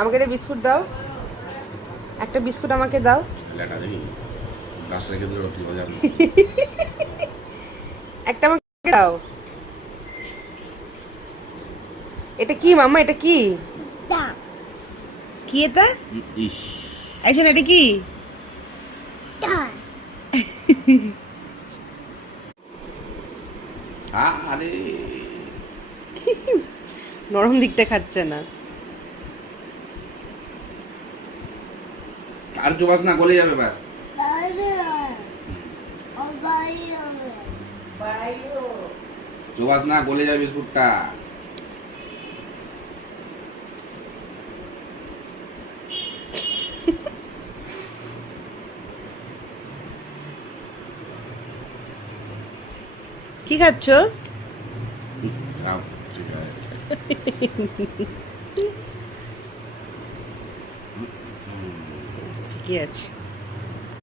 আমাকে একটা বিস্কুট দাও, একটা বিস্কুট আমাকে দাও। একটা আমাকে দাও। এটা কি মাম্মা, এটা কি? কি এটা? আইসেন, এটা কি? আরে নরম দিকটা খাচ্ছে না। আর চোবাস না, গলে যাবে এবার। চোবাস না, গলে যাবে বিস্কুটটা। কি খাচ্ছ? খাও, ঠিক আছে। কি আছে?